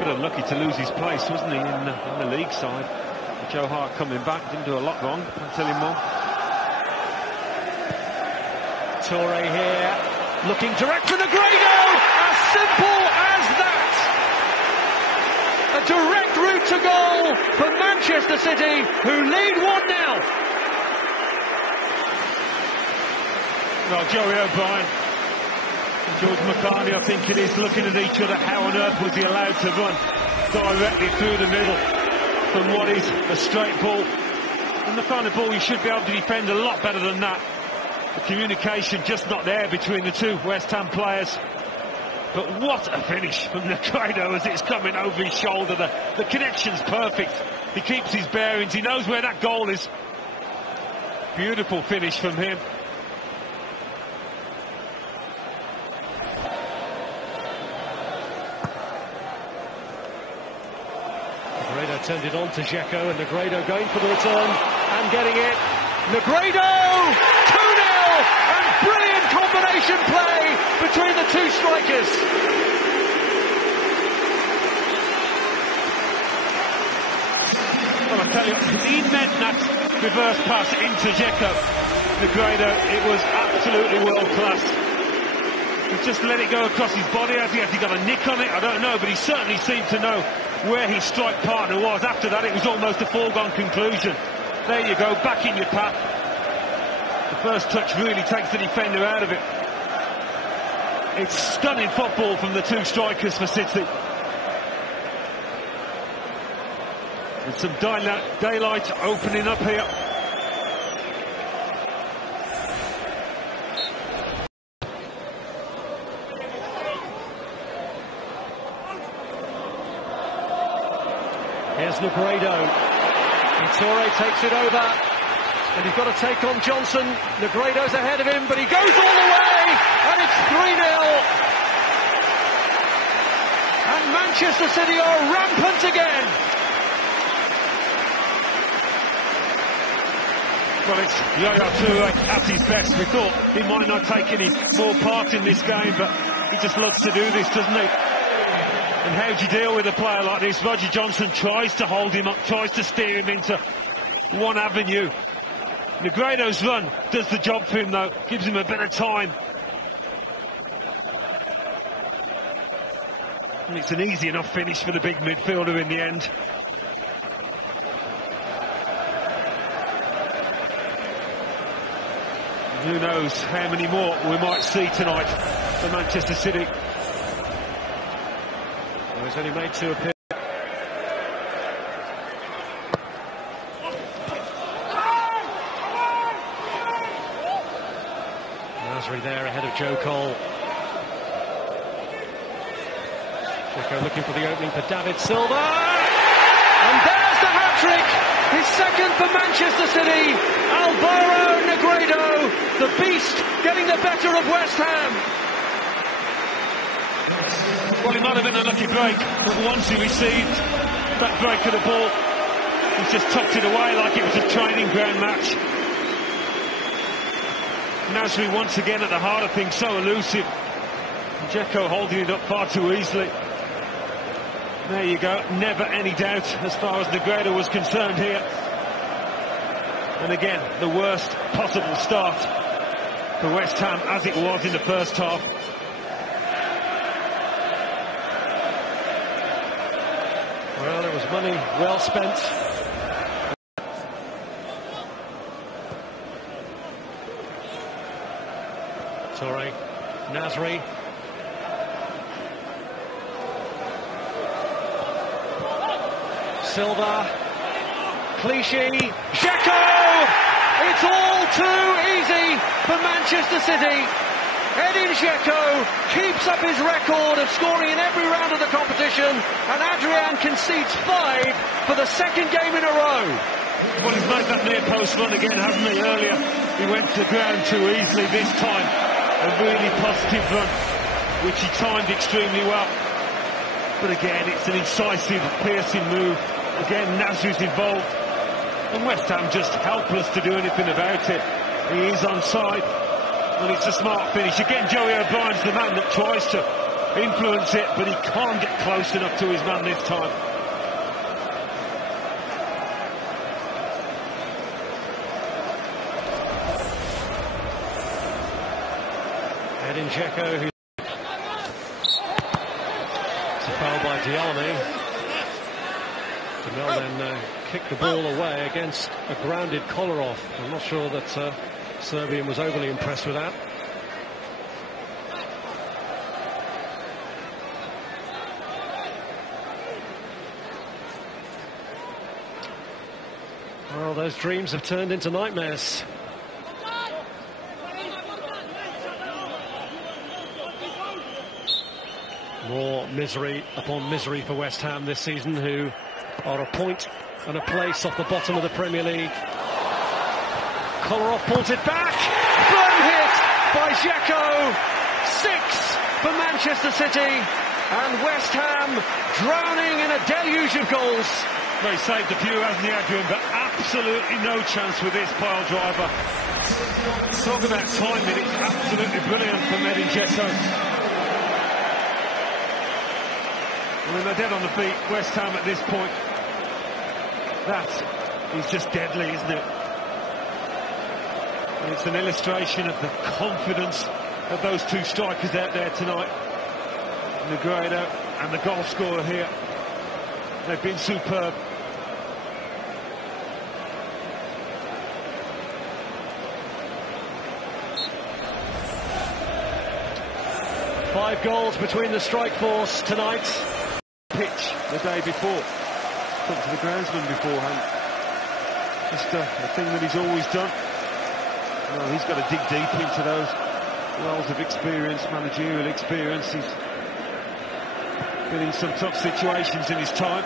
Bit unlucky to lose his place, wasn't he, in the league side. Joe Hart coming back, didn't do a lot wrong, I'll tell him more. Toure here, looking direct for Negredo! As simple as that! A direct route to goal for Manchester City, who lead 1-0. Well, Joey O'Brien and George McCartney, I think it is, looking at each other. How on earth was he allowed to run directly through the middle from what is a straight ball? And the kind of ball you should be able to defend a lot better than that. The communication just not there between the two West Ham players. But what a finish from Negredo as it's coming over his shoulder. The connection's perfect. He keeps his bearings. He knows where that goal is. Beautiful finish from him. Negredo turned it on to Dzeko, and Negredo going for the return and getting it. Negredo! 2-0! And brilliant combination play between the two strikers. Well, I tell you, he meant that reverse pass into Dzeko. Negredo, it was absolutely world class. He just let it go across his body. Has he got a nick on it? I don't know, but he certainly seemed to know where his strike partner was. After that, it was almost a foregone conclusion. There you go, back in your path. The first touch really takes the defender out of it. It's stunning football from the two strikers for City. And some daylight opening up here. Here's Negredo. And Toure takes it over. And he's got to take on Johnson. Negredo's ahead of him, but he goes all the way! And it's 3-0! And Manchester City are rampant again! Well, it's Yaya Toure at his best. We thought he might not take any more part in this game, but he just loves to do this, doesn't he? And how do you deal with a player like this? Roger Johnson tries to hold him up, tries to steer him into one avenue. Negredo's run does the job for him, though, gives him a bit of time. And it's an easy enough finish for the big midfielder in the end. Who knows how many more we might see tonight for Manchester City. Well, he's only made 2 appearances. Nasri there ahead of Joe Cole. Dzeko looking for the opening for David Sİlva. And there's the hat-trick! His second for Manchester City. Alvaro Negredo, the beast, getting the better of West Ham. Well, it might have been a lucky break, but once he received that break of the ball, he just tucked it away like it was a training ground match. Nasri once again at the heart of things, so elusive. Dzeko holding it up far too easily. There you go, never any doubt as far as Negredo was concerned here. And again, the worst possible start for West Ham as it was in the first half. Well, it was money well spent. Toure, Nasri. Sİlva, Clichy, Dzeko! It's all too easy for Manchester City. Edin Dzeko keeps up his record of scoring in every round of the competition, and Adrian concedes 5 for the second game in a row. Well, he's made that near post run again, hasn't he? Earlier, he went to the ground too easily. This time, a really positive run, which he timed extremely well. But again, it's an incisive, piercing move. Again, Nasri's involved. And West Ham just helpless to do anything about it. He is onside. And it's a smart finish. Again, Joey O'Brien's the man that tries to influence it, but he can't get close enough to his man this time. Edin Dzeko, who... It's a foul by Diallo. Jamel then kicked the ball away against a grounded Kolarov. I'm not sure that Serbian was overly impressed with that. Well, those dreams have turned into nightmares. More misery upon misery for West Ham this season, who are a point and a place off the bottom of the Premier League. Kolarov pulls it back. Blown hit by Dzeko. 6 for Manchester City. And West Ham drowning in a deluge of goals. Well, he saved a few, hasn't he, Adrian? But absolutely no chance with this pile driver. Talk about timing, it's absolutely brilliant from Edin Dzeko. I mean, they're dead on the feet, West Ham at this point. That is just deadly, isn't it? And it's an illustration of the confidence of those two strikers out there tonight. Negredo and the goal scorer here. They've been superb. Five goals between the strike force tonight. Pitch the day before. Talked to the groundsman beforehand. Just a thing that he's always done. Well, he's got to dig deep into those wells of experience, managerial experience. He's been in some tough situations in his time.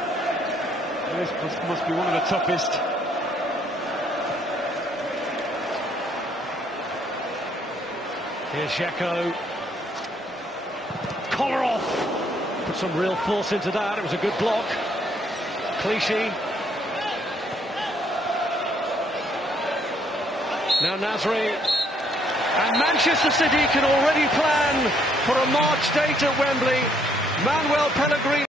This must be one of the toughest. Here's Dzeko. Kolarov put some real force into that. It was a good block. Clichy. Now Nasri. And Manchester City can already plan for a March date at Wembley. Manuel Pellegrini.